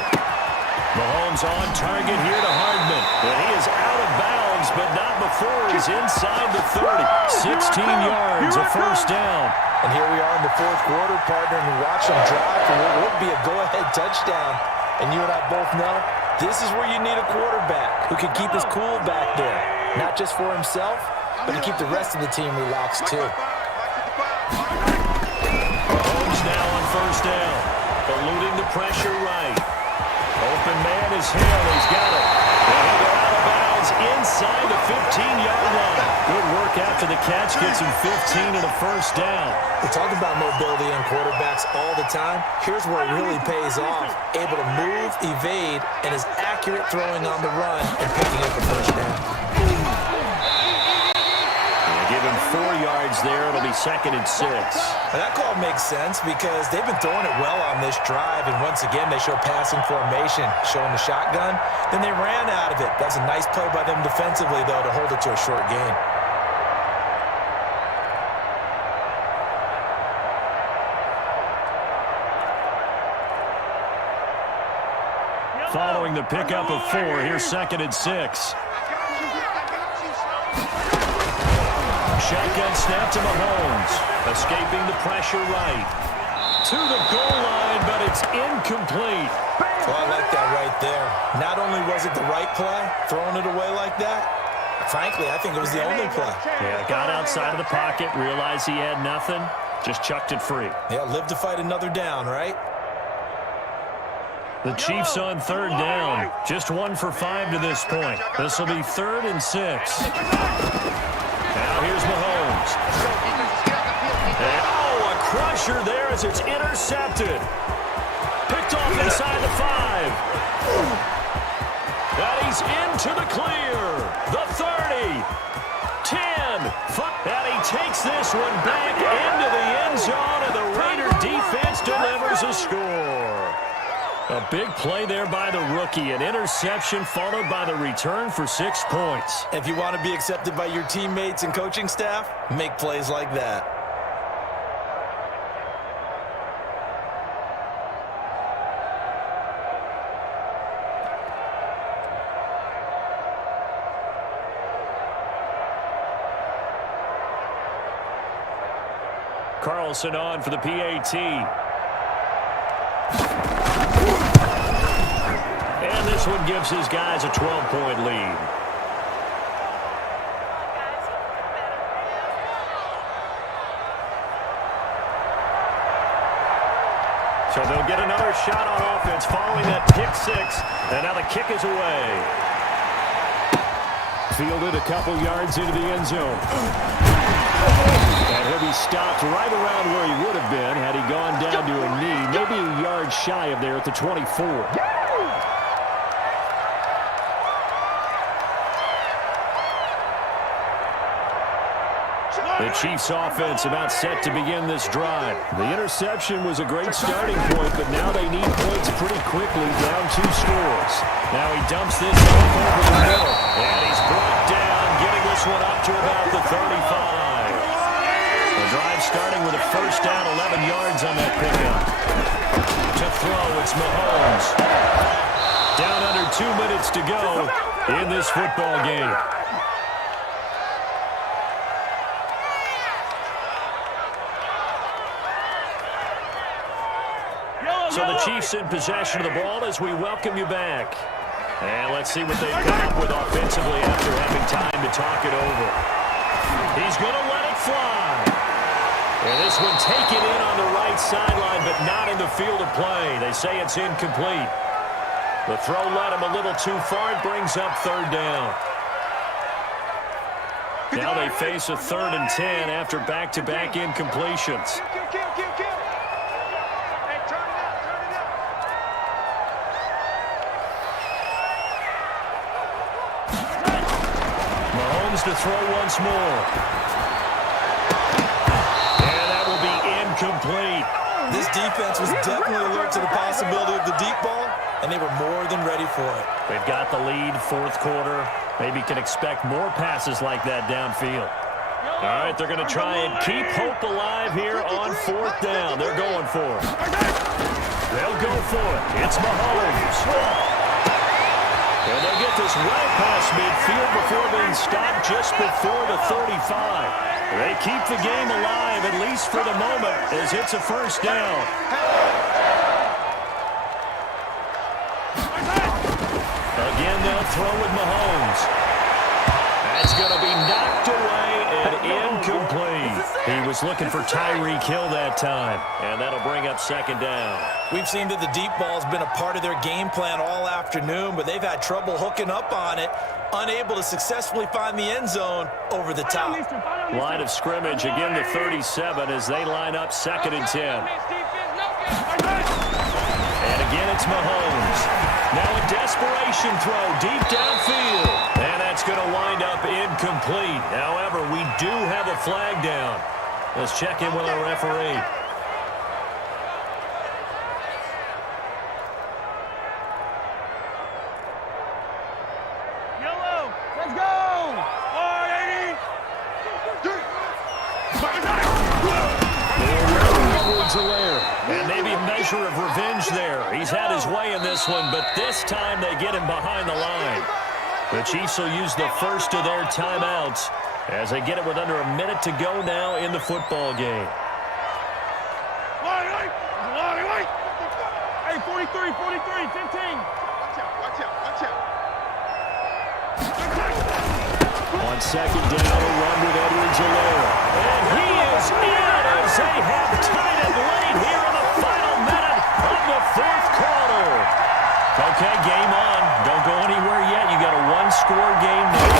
Mahomes on target here to Hardman. And he is out of bounds, but not before he's inside the 30. 16 yards, a first down. And here we are in the fourth quarter, partner, and watch them drive for what would be a go-ahead touchdown. And you and I both know this is where you need a quarterback who can keep his cool back there. Not just for himself, but to keep the rest of the team relaxed too. Mahomes now on first down. Eluding the pressure right. Open man is Hill. He's got it. And he'll go out of bounds inside the 15-yard line. Good work after the catch. Gets him 15 and a first down. We talk about mobility in quarterbacks all the time. Here's where it really pays off. Able to move, evade, and is accurate throwing on the run and picking up the first down. Give him 4 yards there. It'll be second and 6. And that call makes sense because they've been throwing it well on this drive, and once again they show passing formation, showing the shotgun. Then they ran out of it. That's a nice play by them defensively, though, to hold it to a short gain. Following the pickup of 4, here's second and 6. Shotgun snap to Mahomes. Escaping the pressure right. To the goal line, but it's incomplete. Well, I like that right there. Not only was it the right play, throwing it away like that, frankly, I think it was the only play. Yeah, got outside of the pocket, realized he had nothing, just chucked it free. Yeah, live to fight another down, right? The Chiefs on third down. Just 1 for 5 to this point. This will be third and 6. Now here's Mahomes. And, a crusher there as it's intercepted. Picked off inside the 5. And he's into the clear. The 30. 10. And he takes this one back into the end zone, and the Raider defense delivers a score. A big play there by the rookie. An interception followed by the return for 6 points. If you want to be accepted by your teammates and coaching staff, make plays like that. Carlson on for the PAT. And this one gives his guys a 12-point lead. So they'll get another shot on offense following that pick 6. And now the kick is away. Fielded a couple yards into the end zone. And he'll be stopped right around where he would have been had he gone down to a knee, maybe a yard shy of there at the 24. The Chiefs offense about set to begin this drive. The interception was a great starting point, but now they need points pretty quickly, down 2 scores. Now he dumps this off over the middle, and he's brought down, getting this one up to about the 35. The drive starting with a first down, 11 yards on that pickup. To throw, it's Mahomes. Down under 2 minutes to go in this football game. So the Chiefs in possession of the ball as we welcome you back. And let's see what they come up with offensively after having time to talk it over. He's going to let it fly. And this one taken in on the right sideline, but not in the field of play. They say it's incomplete. The throw led him a little too far. It brings up third down. Now they face a 3rd and 10 after back-to-back incompletions. Mahomes to throw once more. And that will be incomplete. This defense was definitely alert to the possibility of the deep ball, and they were more than ready for it. They've got the lead, 4th quarter. Maybe can expect more passes like that downfield. All right, they're going to try and keep hope alive here on 4th down. They're going for it. They'll go for it. It's Mahomes. And they'll get this well past midfield before being stopped just before the 35. They keep the game alive, at least for the moment, as it's a 1st down. Again, they'll throw with Mahomes. That's going to be knocked away and incomplete. He was looking for Tyreek Hill that time, and that'll bring up 2nd down. We've seen that the deep ball's been a part of their game plan all afternoon, but they've had trouble hooking up on it, unable to successfully find the end zone over the top. Line of scrimmage, again the 37 as they line up 2nd and 10. And again, it's Mahomes. Now a desperation throw deep downfield. And that's going to wind up incomplete. However, we do have a flag down. Let's check in with our referee. Yellow, let's go! 480! And maybe a measure of revenge there. He's had his way in this one, but this time they get him behind the line. The Chiefs will use the first of their timeouts as they get it with under a minute to go now in the football game. Hey, 43, 43, 15. Watch out. On 2nd down, a run with Edwards-Helaire. And he is in as they have tied it late here in the final minute of the 4th quarter. Okay, game on. Don't go anywhere yet. You got a 1-score game now.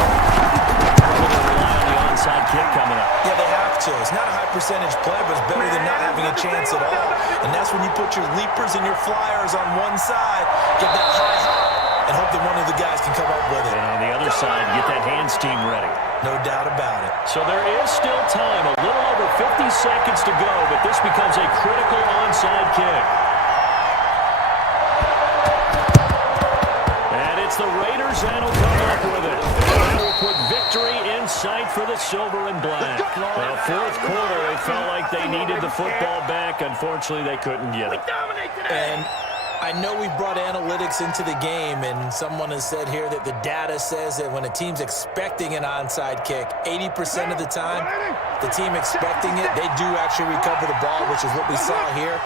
They're going to rely on the onside kick coming up. Yeah, they have to. It's not a high percentage play, but it's better than not having a chance at all. And that's when you put your leapers and your flyers on one side, get that high hop, and hope that one of the guys can come up with it. And on the other side, get that hands team ready. No doubt about it. So there is still time, a little over 50 seconds to go, but this becomes a critical onside kick. And it's the Raiders that'll come up with it. And that will put victory in sight for the silver and black. Well, 4th quarter, they felt like they needed the football back. Unfortunately, they couldn't get it. And I know we brought analytics into the game, and someone has said here that the data says that when a team's expecting an onside kick, 80% of the time, the team expecting it, they do actually recover the ball, which is what we saw here.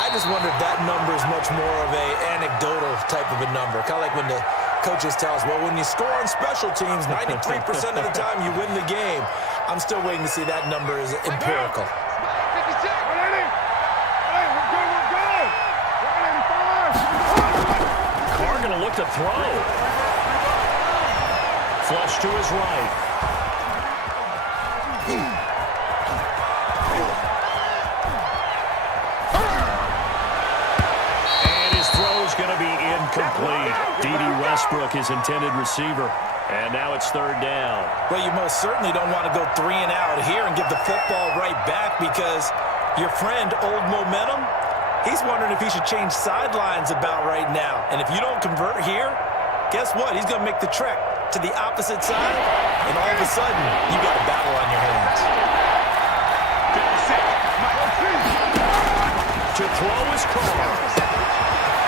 I just wonder if that number is much more of a anecdotal type of a number. Kind of like when the coaches tell us, well, when you score on special teams, 93% of the time you win the game. I'm still waiting to see that number is empirical. Carr going to look to throw. Flush to his right. And his throw is going to be incomplete. D.D. Westbrook, his intended receiver. And now it's 3rd down. Well, you most certainly don't want to go 3 and out here and give the football right back, because your friend, Old Momentum, he's wondering if he should change sidelines about right now. And if you don't convert here, guess what? He's going to make the trek to the opposite side, and all of a sudden, you got a battle on your hands. To throw his Carr.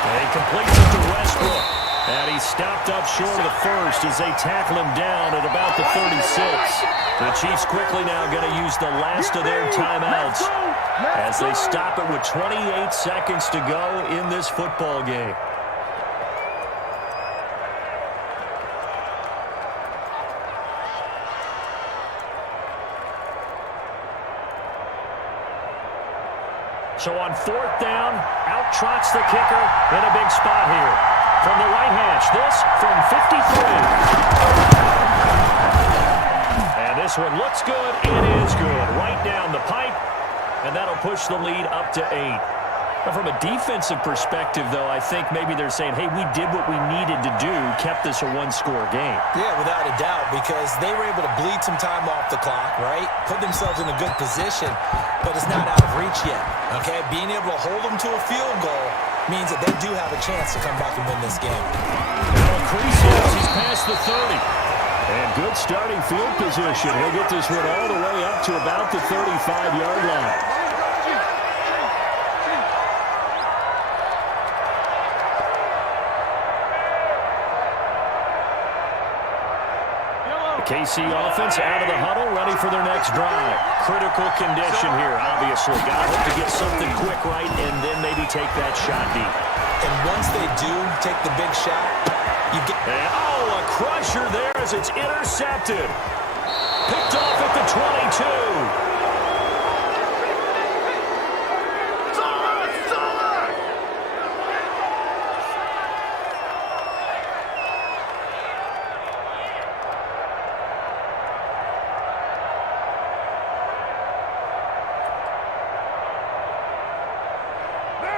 And he completes it to Westbrook. And he's stopped up short of the first as they tackle him down at about the 36. The Chiefs quickly now going to use the last of their timeouts as they stop it with 28 seconds to go in this football game. So on 4th down, out trots the kicker in a big spot here. From the right hash, this from 53. And this one looks good. It is good. Right down the pipe. And that'll push the lead up to 8. Now, from a defensive perspective, though, I think maybe they're saying, hey, we did what we needed to do, kept this a one-score game. Yeah, without a doubt, because they were able to bleed some time off the clock, right? Put themselves in a good position, but it's not out of reach yet, okay? Being able to hold them to a field goal means that they do have a chance to come back and win this game. Well, Creases, he's past the 30. And good starting field position. He'll get this one all the way up to about the 35-yard line. KC offense out of the huddle, ready for their next drive. Critical condition here, obviously. Got to hope to get something quick right and then maybe take that shot deep. And once they do take the big shot, you get... And, oh, a crusher there as it's intercepted. Picked off at the 22.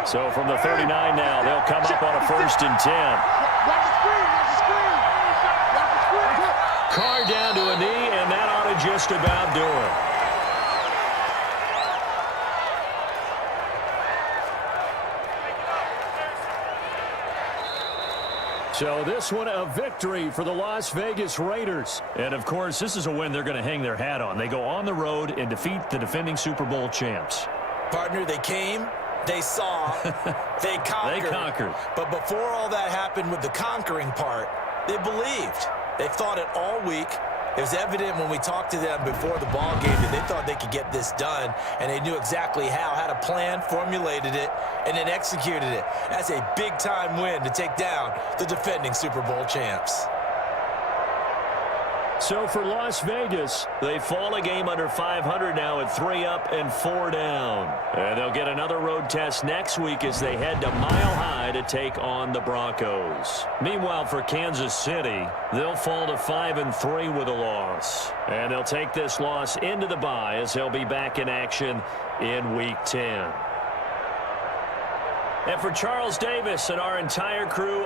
So from the 39 now, they'll come up on a 1st and 10. Carr down to a knee, and that ought to just about do it. So this one a victory for the Las Vegas Raiders. And, of course, this is a win they're going to hang their hat on. They go on the road and defeat the defending Super Bowl champs. Partner, they came. They saw, they conquered. They conquered. But before all that happened with the conquering part, they believed. They thought it all week. It was evident when we talked to them before the ball game that they thought they could get this done, and they knew exactly how, had a plan, formulated it, and then executed it. That's a big-time win to take down the defending Super Bowl champs. So for Las Vegas, they fall a game under 500 now at 3 up and 4 down. And they'll get another road test next week as they head to Mile High to take on the Broncos. Meanwhile, for Kansas City, they'll fall to 5-3 with a loss. And they'll take this loss into the bye as they'll be back in action in Week 10. And for Charles Davis and our entire crew,